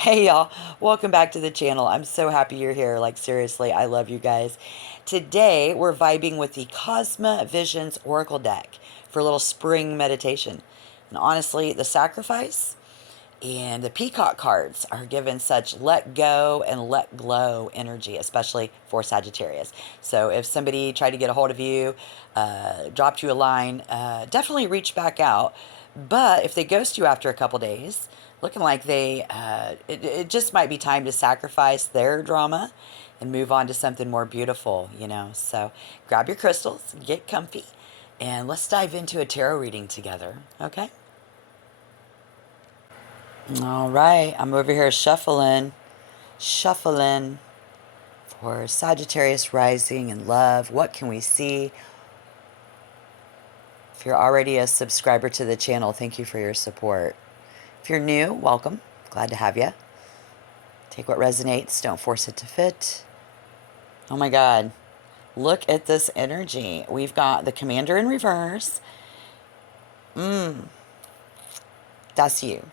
Hey y'all, welcome back to the channel. I'm so happy you're here. Like seriously, I love you guys. Today we're vibing with the Cosma Visions Oracle deck for a little spring meditation. And honestly, the sacrifice and the peacock cards are given such let go and let glow energy, especially for Sagittarius. So if somebody tried to get a hold of you, dropped you a line, definitely reach back out. But if they ghost you after a couple days, looking like it just might be time to sacrifice their drama and move on to something more beautiful, you know. So grab your crystals, get comfy, and let's dive into a tarot reading together, okay? All right, I'm over here shuffling for Sagittarius Rising and love. What can we see? If you're already a subscriber to the channel, thank you for your support. If you're new, welcome. Glad to have you. Take what resonates, don't force it to fit. Oh my God, look at this energy. We've got the Commander in reverse. That's you.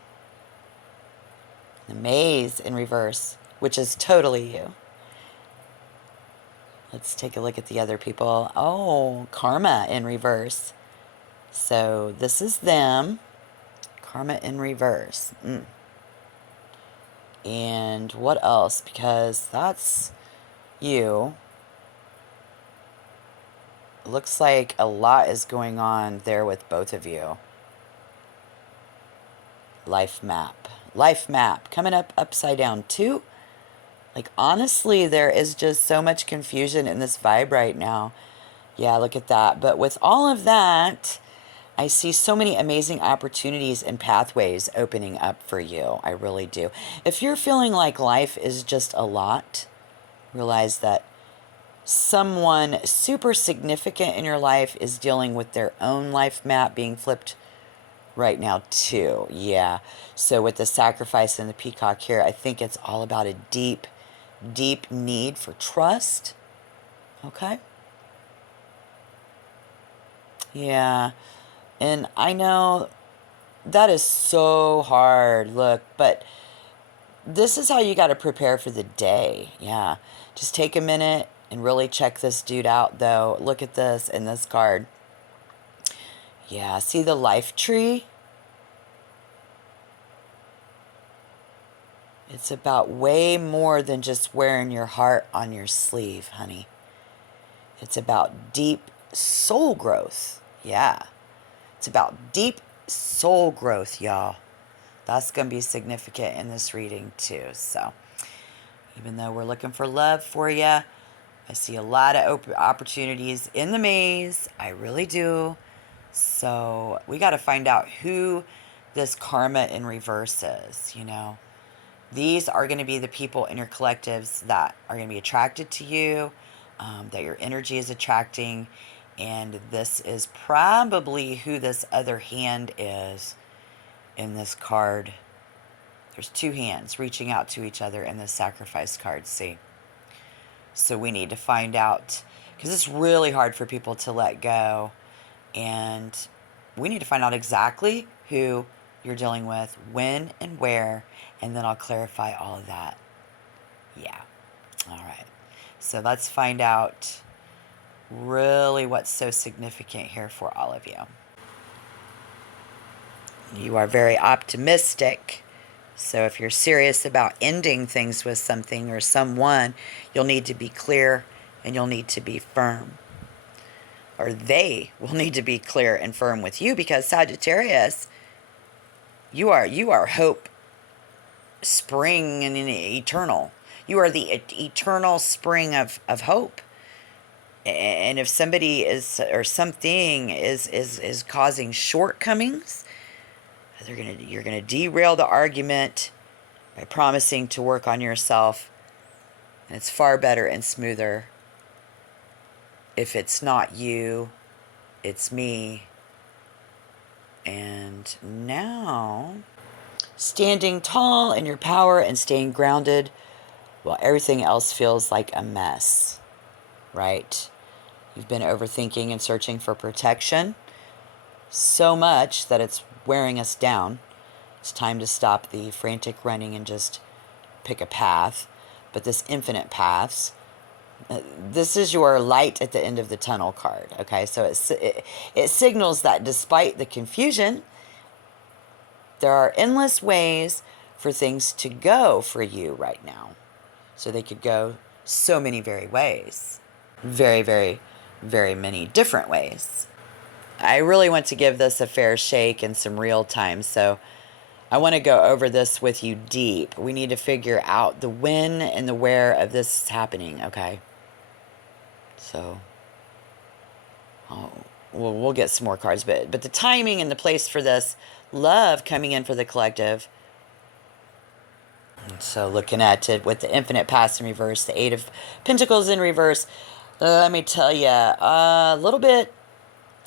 The Maze in reverse, which is totally you. Let's take a look at the other people. Oh, Karma in reverse. So this is them. Karma in reverse. And what else? Because that's you. Looks like a lot is going on there with both of you. Life map. Life map. Coming up upside down too. Like, honestly, there is just so much confusion in this vibe right now. Yeah, look at that. But with all of that, I see so many amazing opportunities and pathways opening up for you. I really do. If you're feeling like life is just a lot, realize that someone super significant in your life is dealing with their own life map being flipped right now too. Yeah. So with the sacrifice and the peacock here, I think it's all about a deep, deep need for trust. Okay? Yeah. And I know that is so hard. Look, but this is how you got to prepare for the day. Yeah. Just take a minute and really check this dude out, though. Look at this in this card. Yeah. See the life tree? It's about way more than just wearing your heart on your sleeve, honey. It's about deep soul growth. Yeah. It's about deep soul growth, y'all. That's going to be significant in this reading, too. So, even though we're looking for love for you, I see a lot of opportunities in the maze. I really do. So, we got to find out who this karma in reverse is, you know. These are going to be the people in your collectives that are going to be attracted to you, that your energy is attracting. And this is probably who this other hand is in this card. There's two hands reaching out to each other in the sacrifice card, see? So we need to find out, because it's really hard for people to let go. And we need to find out exactly who you're dealing with, when and where, and then I'll clarify all of that. Yeah. All right. So let's find out really what's so significant here for all of you. You are very optimistic. So if you're serious about ending things with something or someone, you'll need to be clear and you'll need to be firm. Or they will need to be clear and firm with you, because Sagittarius, you are hope, spring, and eternal. You are the eternal spring of hope. And if somebody is or something is causing shortcomings, you're gonna derail the argument by promising to work on yourself. And it's far better and smoother if it's not you, it's me. And now, standing tall in your power and staying grounded while everything else feels like a mess, right? You've been overthinking and searching for protection so much that it's wearing us down. It's time to stop the frantic running and just pick a path, but this infinite paths. This is your light at the end of the tunnel card. Okay, so it signals that despite the confusion, there are endless ways for things to go for you right now. So they could go so many very ways. Very, very, very many different ways. I really want to give this a fair shake and some real time. So I want to go over this with you deep. We need to figure out the when and the where of this happening, okay? So, we'll get some more cards. But the timing and the place for this, love coming in for the collective. And so looking at it with the infinite past in reverse, the Eight of Pentacles in reverse, let me tell you, a little bit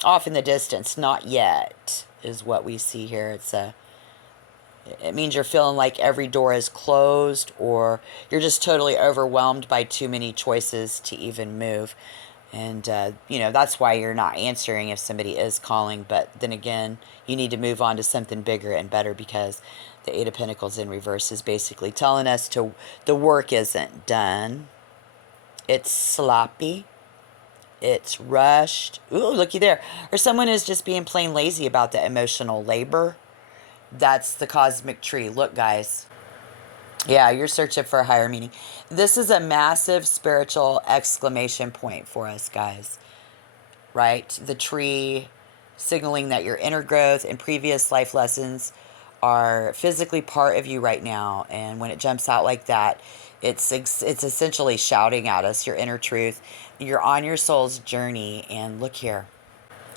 off in the distance, not yet, is what we see here. It means you're feeling like every door is closed, or you're just totally overwhelmed by too many choices to even move. And, that's why you're not answering if somebody is calling. But then again, you need to move on to something bigger and better, because the Eight of Pentacles in reverse is basically telling us the work isn't done. It's sloppy. It's rushed. Ooh, looky there. Or someone is just being plain lazy about the emotional labor. That's the cosmic tree. Look, guys. Yeah, you're searching for a higher meaning. This is a massive spiritual exclamation point for us, guys. Right? The tree signaling that your inner growth and previous life lessons are physically part of you right now. And when it jumps out like that, it's essentially shouting at us your inner truth. You're on your soul's journey. And look here.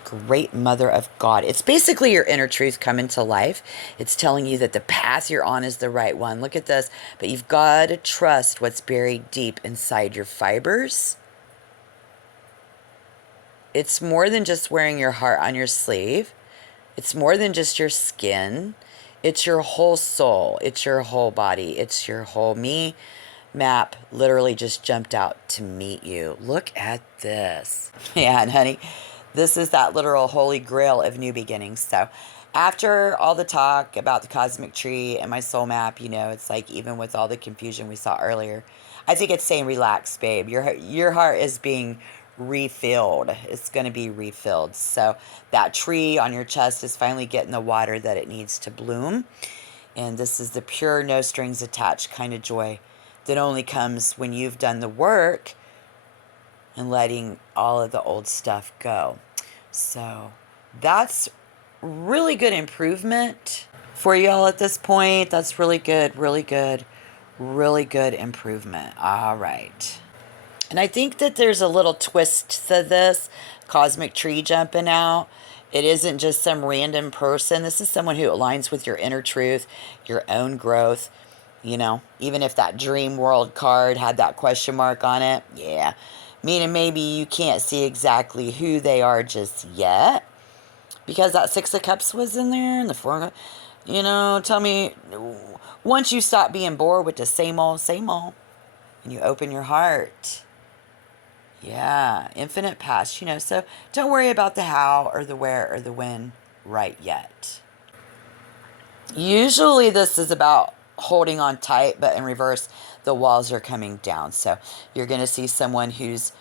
Great Mother of God. It's basically your inner truth coming to life. It's telling you that the path you're on is the right one. Look at this. But you've got to trust what's buried deep inside your fibers. It's more than just wearing your heart on your sleeve. It's more than just your skin. It's your whole soul. It's your whole body. It's your whole me. Map literally just jumped out to meet you. Look at this. Yeah, and honey, this is that literal holy grail of new beginnings. So after all the talk about the cosmic tree and my soul map, it's like, even with all the confusion we saw earlier, I think it's saying, relax, babe. Your heart is being refilled. It's going to be refilled. So that tree on your chest is finally getting the water that it needs to bloom. And this is the pure, no strings attached kind of joy that only comes when you've done the work and letting all of the old stuff go. So that's really good improvement for y'all at this point. That's really good, really good, really good improvement. All right. And I think that there's a little twist to this cosmic tree jumping out. It isn't just some random person. This is someone who aligns with your inner truth, your own growth. Even if that dream world card had that question mark on it. Yeah. Meaning maybe you can't see exactly who they are just yet, because that Six of Cups was in there and the Four of, tell me, once you stop being bored with the same old, and you open your heart. Yeah, infinite past, so don't worry about the how or the where or the when right yet. Usually this is about holding on tight, but in reverse, the walls are coming down. So you're going to see someone who's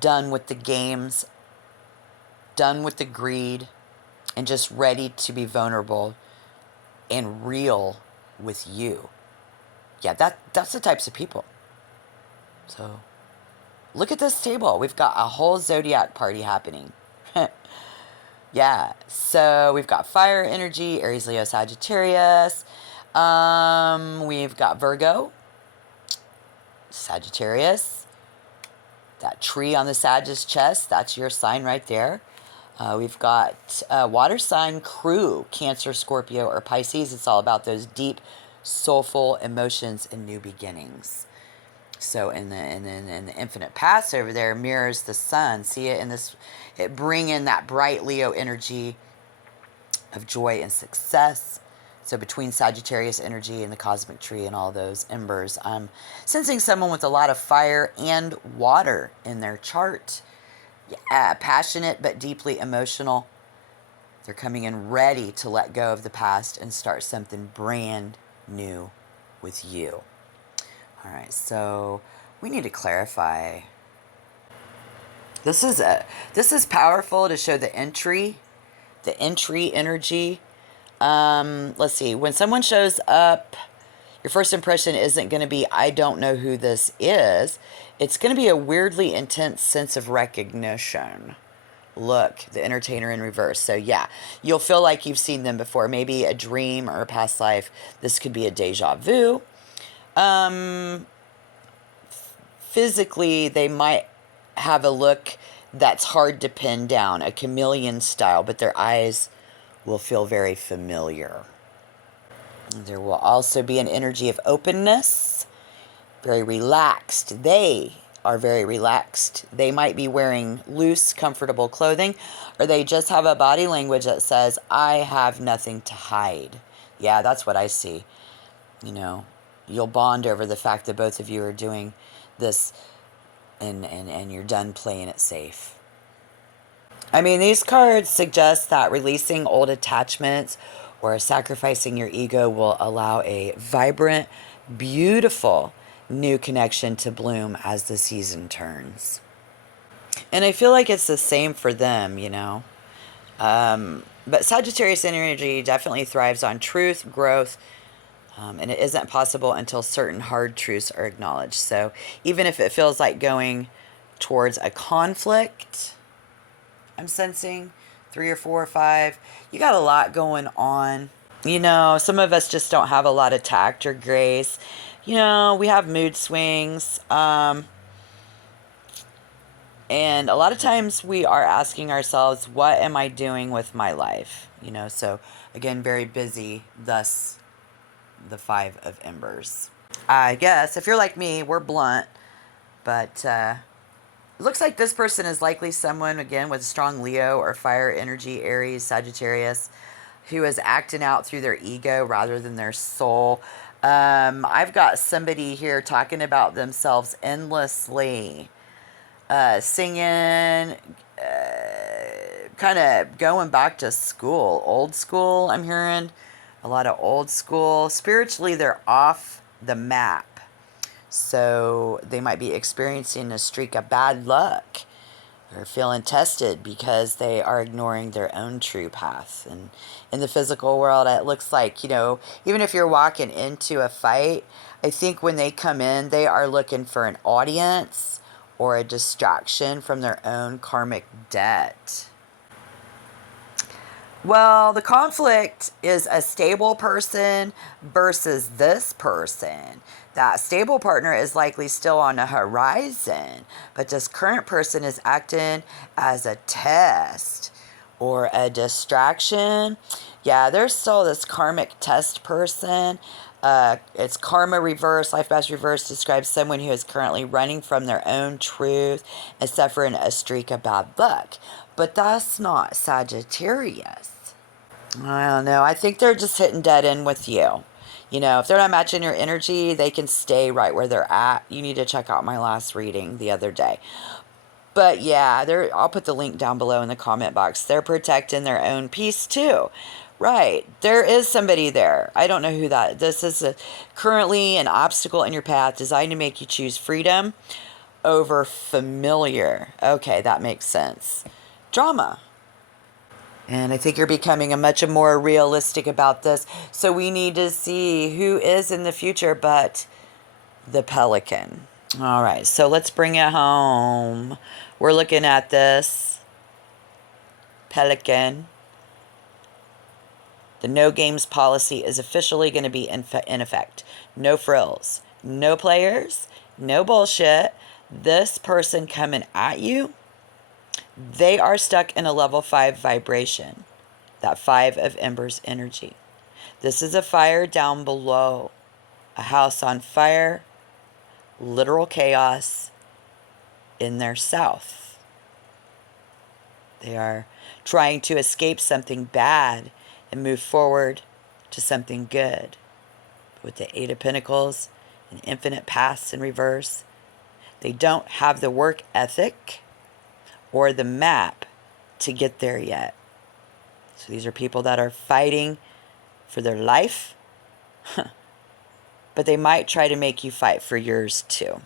done with the games, done with the greed, and just ready to be vulnerable and real with you. Yeah, that's the types of people. So look at this table. We've got a whole zodiac party happening. Yeah, so we've got fire energy, Aries, Leo, Sagittarius. We've got Virgo, Sagittarius, that tree on the Sag's chest, that's your sign right there. We've got water sign crew, Cancer, Scorpio, or Pisces. It's all about those deep, soulful emotions and new beginnings. So in the infinite past over there mirrors the sun. See it in this, it bring in that bright Leo energy of joy and success. So between Sagittarius energy and the cosmic tree and all those embers, I'm sensing someone with a lot of fire and water in their chart. Yeah, passionate but deeply emotional. They're coming in ready to let go of the past and start something brand new with you. All right, so we need to clarify. This is powerful to show the entry energy. Let's see. When someone shows up, your first impression isn't going to be, I don't know who this is. It's going to be a weirdly intense sense of recognition. Look, the entertainer in reverse. So yeah, you'll feel like you've seen them before. Maybe a dream or a past life. This could be a deja vu. Physically, they might have a look that's hard to pin down, a chameleon style, but their eyes will feel very familiar. There will also be an energy of openness, very relaxed. They are very relaxed. They might be wearing loose, comfortable clothing, or they just have a body language that says, I have nothing to hide. Yeah, that's what I see. You know, you'll bond over the fact that both of you are doing this, and you're done playing it safe. I mean, these cards suggest that releasing old attachments or sacrificing your ego will allow a vibrant, beautiful new connection to bloom as the season turns. And I feel like it's the same for them, you know. But Sagittarius energy definitely thrives on truth, growth, and it isn't possible until certain hard truths are acknowledged. So even if it feels like going towards a conflict, I'm sensing 3 or 4 or 5. You got a lot going on. You know, some of us just don't have a lot of tact or grace. You know, we have mood swings. And a lot of times we are asking ourselves, what am I doing with my life? You know, so again, very busy, thus the 5 of Embers. I guess if you're like me, we're blunt, but it looks like this person is likely someone, again, with strong Leo or fire energy, Aries, Sagittarius, who is acting out through their ego rather than their soul. I've got somebody here talking about themselves endlessly, singing, kind of going back to school, old school, I'm hearing. A lot of old school. Spiritually, they're off the map. So they might be experiencing a streak of bad luck or feeling tested because they are ignoring their own true path. And in the physical world, it looks like, you know, even if you're walking into a fight, I think when they come in, they are looking for an audience or a distraction from their own karmic debt. Well, the conflict is a stable person versus this person. That stable partner is likely still on the horizon, but this current person is acting as a test or a distraction. Yeah, there's still this karmic test person. It's karma reverse, life path reverse describes someone who is currently running from their own truth and suffering a streak of bad luck. But that's not Sagittarius. I don't know. I think they're just hitting dead end with you. You know, if they're not matching your energy, they can stay right where they're at. You need to check out my last reading the other day. But yeah, I'll put the link down below in the comment box. They're protecting their own peace too. Right. There is somebody there. I don't know who that. This is currently an obstacle in your path designed to make you choose freedom over familiar. Okay, that makes sense. Drama. And I think you're becoming a much more realistic about this. So we need to see who is in the future but the Pelican. All right, so let's bring it home. We're looking at this Pelican. The no games policy is officially going to be in effect. No frills, no players, no bullshit. This person coming at you, they are stuck in a level 5 vibration. That 5 of Embers energy. This is a fire down below. A house on fire. Literal chaos in their south. They are trying to escape something bad and move forward to something good. With the 8 of Pentacles and infinite paths in reverse, they don't have the work ethic or the map to get there yet. So these are people that are fighting for their life. but they might try to make you fight for yours too.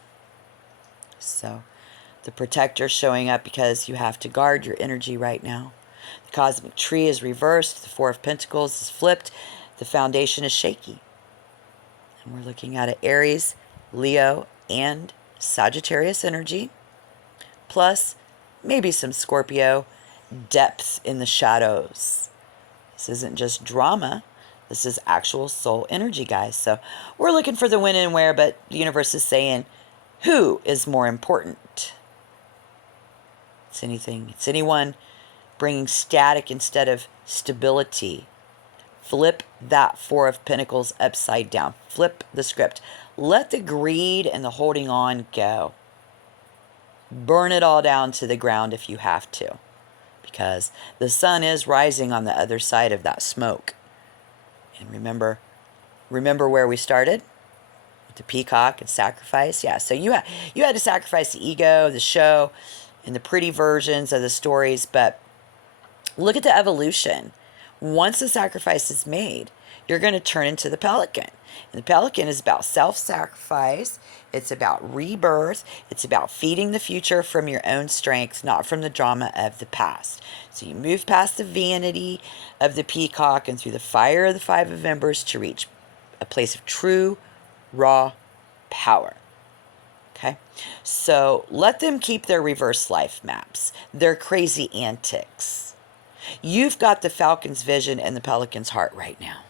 So the protector showing up because you have to guard your energy right now. The cosmic tree is reversed. The Four of Pentacles is flipped. The foundation is shaky. And we're looking at an Aries, Leo, and Sagittarius energy. Plus, maybe some Scorpio depth in the shadows. This isn't just drama. This is actual soul energy, guys. So we're looking for the when and where, but the universe is saying, who is more important? It's anything. It's anyone bringing static instead of stability. Flip that Four of Pentacles upside down. Flip the script. Let the greed and the holding on go. Burn it all down to the ground if you have to, because the sun is rising on the other side of that smoke. And remember where we started with the peacock and sacrifice. Yeah, so you had to sacrifice the ego, the show, and the pretty versions of the stories, but look at the evolution. Once the sacrifice is made, you're going to turn into the pelican. And the pelican is about self-sacrifice. It's about rebirth. It's about feeding the future from your own strength, not from the drama of the past. So you move past the vanity of the peacock and through the fire of the Five of Embers to reach a place of true, raw power. Okay? So let them keep their reverse life maps, their crazy antics. You've got the falcon's vision and the pelican's heart right now.